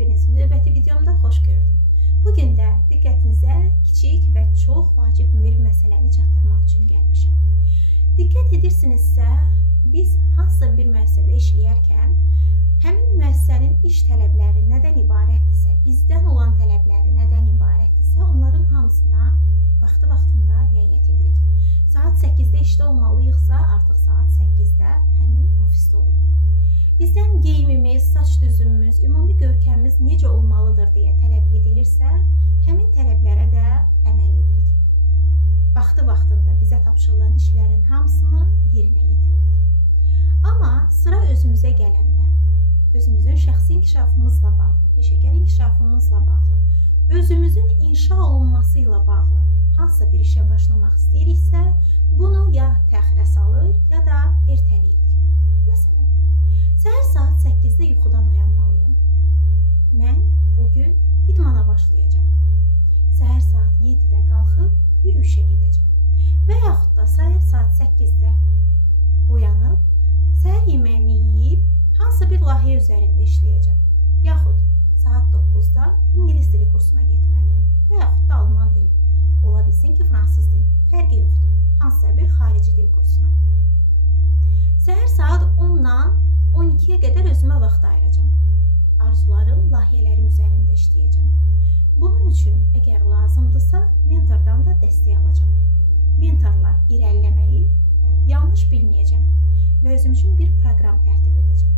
Hepinizi növbəti videomda xoş gördüm. Bugün də diqqətinizə kiçik və çox vacib bir məsələni çatdırmaq üçün gəlmişəm. Diqqət edirsinizsə, biz hansısa bir müəssisədə işləyərkən, həmin müəssisənin iş tələbləri nədən ibarətdirsə, bizdən olan tələbləri nədən ibarətdirsə, onların hamısına vaxtında riayət edirik. Saat 8-də işdə olmalıyıqsa, artıq saat 8-də həmin ofisdə oluruq. Bizdən geyimimiz, saç düzümümüz, ümumi görkəmimiz necə olmalıdır deyə tələb edilirsə, həmin tələblərə də əməl edirik. Vaxtında bizə tapşırılan işlərin hamısını yerinə yetiririk. Amma sıra özümüzə gələndə, özümüzün şəxsi inkişafımızla bağlı, peşəkar inkişafımızla bağlı, özümüzün inşa olunması ilə bağlı hansısa bir işə başlamaq istəyiriksə, bunu ya təxirə salır, ya da ertələyirik. Məsələn, səhər saat 8-də yuxudan oyanmalıyım. Mən bugün idmana başlayacağam. Səhər saat 7-də qalxıb yürüyüşə gedəcəm. Və yaxud da səhər saat 8-də oyanıb, səhər yeməyimi yeyib, hansısa bir layihə üzərində işləyəcəm. Yaxud saat 9-da ingilis dili kursuna getməliyəm. Və yaxud da alman dili. Ola bilsin ki, fransız dili. Fərqi yoxdur. Hansısa bir xarici dil kursuna. Səhər saat 10-dan 12-yə qədər özümə vaxt ayıracam. Arzularım, layihələrim üzərində işləyəcəm. Bunun üçün, əgər lazımdırsa, mentordan da dəstək alacam. Mentorla irəliləməyi yanlış bilməyəcəm və özüm üçün bir proqram tərtib edəcəm.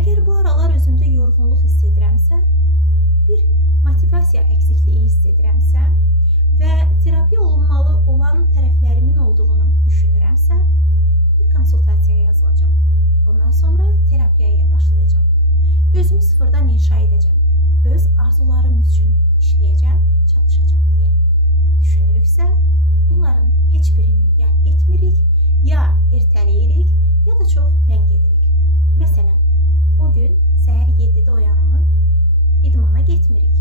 Əgər bu aralar özümdə yorğunluq hiss edirəmsə, bir motivasiya əksikliyi hiss edirəmsə və terapiya olunmalı olan tərəflərimin olduğunu düşünürəmsə, bir konsultasiyaya yazılacam. Ondan sonra terapiyaya başlayacağım. Özümü sıfırdan inşa edəcəm. Öz arzularım üçün işləyəcəm, çalışacağım deyə düşünürüksə, bunların heç birini ya etmirik, ya ertələyirik, ya da çox ləng edirik. Məsələn, o gün səhər 7-də oyanıb idmana getmirik.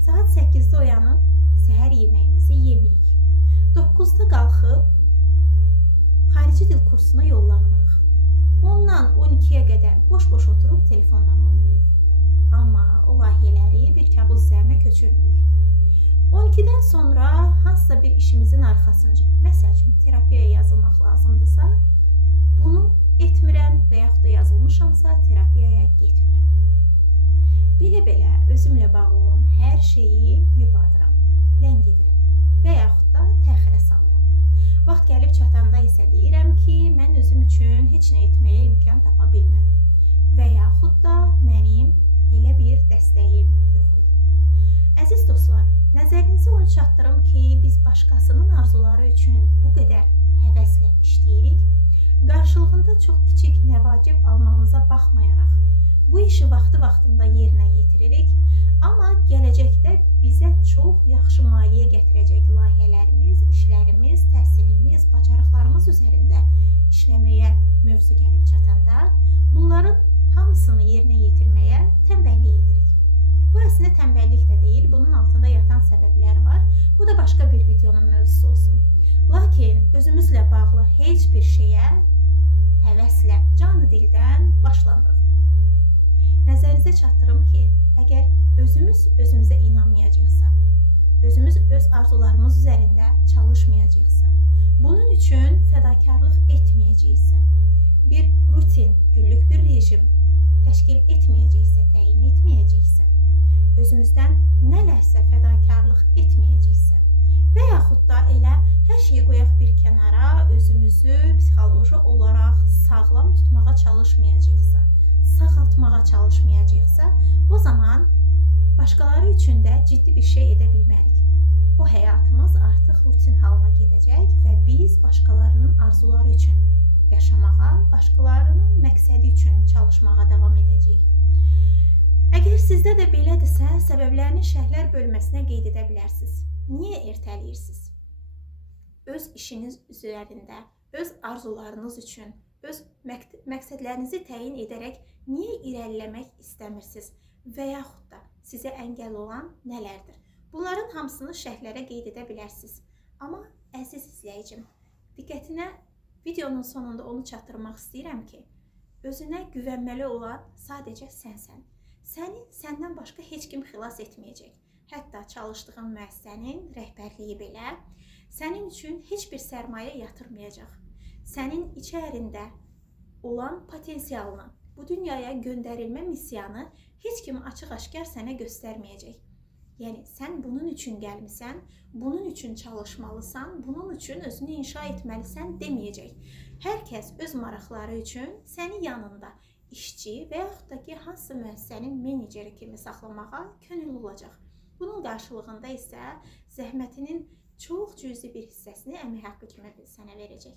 Saat 8-də oyanıb səhər yeməyimizi yemirik. 9-da qalxıb xarici dil kursuna yollanmırıq. Ondan 12-yə qədər boş-boş oturub telefonla oynayırıq. Amma o layihələri bir kağız üzərinə köçürmürük. 12-dən sonra hansısa bir işimizin arxasınca, məsəl üçün terapiyaya yazılmaq lazımdırsa, bunu etmirəm və yaxud da yazılmışamsa terapiyaya getmirəm. Belə-belə özümlə bağlı olan hər şeyi yubadıram, ləng edirəm və yaxud da təxirə salıram. Vaxt gəlib çatanda isə deyirəm ki, mən özüm üçün heç nə etməyə imkan tapa bilmədim və yaxud da mənim elə bir dəstəyim yox idi. Əziz dostlar, nəzərinizə onu çatdırım ki, biz başqasının arzuları üçün bu qədər həvəslə işləyirik. Qarşılığında çox kiçik nəvacib almağımıza baxmayaraq, bu işi vaxtında yerinə yetiririk. Amma gələcəkdə bizə çox yaxşı maliyyə gətirəcək layihələrimiz, işlərimiz, təhsilimiz, bacarıqlarımız üzərində işləməyə mövzu gəlib çatanda, bunların hamısını yerinə yetirməyə tənbəllik edirik. Bu əslində tənbəllik də deyil, bunun altında yatan səbəblər var. Bu da başqa bir videonun mövzusu olsun. Lakin özümüzlə bağlı heç bir şeyə həvəslə, canlı dildən başlamırıq. Nəzərinizə çatdırım ki, əgər özümüz özümüzə inanmayacaqsa, özümüz öz arzularımız üzərində çalışmayacaqsa, bunun üçün fədakarlıq etməyəcəksə, bir rutin, günlük bir rejim təşkil etməyəcəksə, təyin etməyəcəksə, özümüzdən nələrsə fədakarlıq etməyəcəksə və yaxud da elə hər şeyi qoyaq bir kənara, özümüzü psixoloji olaraq sağlam tutmağa çalışmayacaqsa, sağaltmağa çalışmayacaqsa, o zaman başqaları üçün də ciddi bir şey edə bilmərik. O həyatımız artıq rutin halına gedəcək və biz başqalarının arzuları üçün yaşamağa, başqalarının məqsədi üçün çalışmağa davam edəcəyik. Əgər sizdə də belədirsə, səbəblərini şərhlər bölməsinə qeyd edə bilərsiniz. Niyə ertələyirsiniz? Öz işiniz üzərində, öz arzularınız üçün, öz məqsədlərinizi təyin edərək niyə irəliləmək istəmirsiniz və yaxud da sizə əngəl olan nələrdir? Bunların hamısını şərhlərə qeyd edə bilərsiniz. Amma əziz izləyicim, diqqətinə videonun sonunda onu çatdırmaq istəyirəm ki, özünə güvənməli olan sadəcə sənsən. Sənin səndən başqa heç kim xilas etməyəcək. Hətta çalışdığın müəssisənin rəhbərliyi belə sənin üçün heç bir sərmayə yatırmayacaq. Sənin içərində olan potensialını, bu dünyaya göndərilmə missiyanı heç kim açıq-aşkar sənə göstərməyəcək. Yəni, sən bunun üçün gəlmisən, bunun üçün çalışmalısan, bunun üçün özünü inşa etməlisən deməyəcək. Hər kəs öz maraqları üçün səni yanında işçi və yaxud da ki, hansı müəssisənin meneceri kimi saxlamağa könüllü olacaq. Bunun qarşılığında isə zəhmətinin çox cüzi bir hissəsini əmək haqqı kimi sənə verəcək.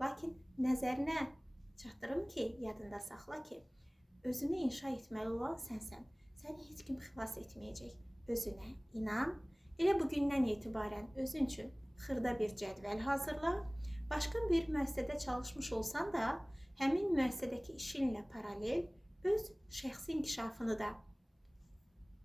Lakin nəzərinə çatdırım ki, yadında saxla ki, özünü inşa etməli olan sənsən. Səni heç kim xilas etməyəcək. Özünə inan. Elə bugündən etibarən özün üçün xırda bir cədvəl hazırla. Başqa bir müəssisədə çalışmış olsan da, həmin müəssisədəki işinlə paralel öz şəxsi inkişafını da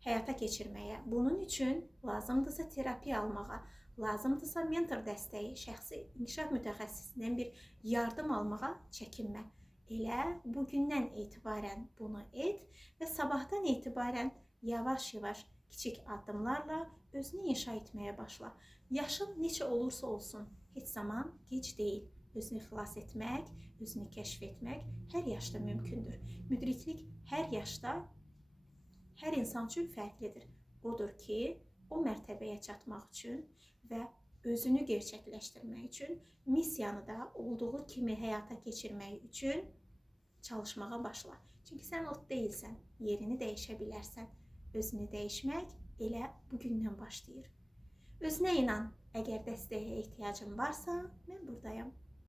həyata keçirməyə, bunun üçün lazımdırsa terapiya almağa, lazımdırsa mentor dəstəyi, şəxsi inkişaf mütəxəssisindən bir yardım almağa çəkinmə. Elə bugündən etibarən bunu et və sabahdan etibarən yavaş-yavaş kiçik addımlarla özünü inşa etməyə başla. Yaşın necə olursa olsun, heç zaman gec deyil. Özünü xilas etmək, özünü kəşf etmək hər yaşda mümkündür. Müdriklik hər yaşda, hər insan üçün fərqlidir. Odur ki, o mərtəbəyə çatmaq üçün və özünü gerçəkləşdirmək üçün, missiyanı da olduğu kimi həyata keçirmək üçün çalışmağa başla. Çünki sən ot deyilsən, yerini dəyişə bilərsən. Özünü dəyişmək elə bugündən başlayır. Özünə inan, əgər dəstəyə ehtiyacın varsa, mən buradayam.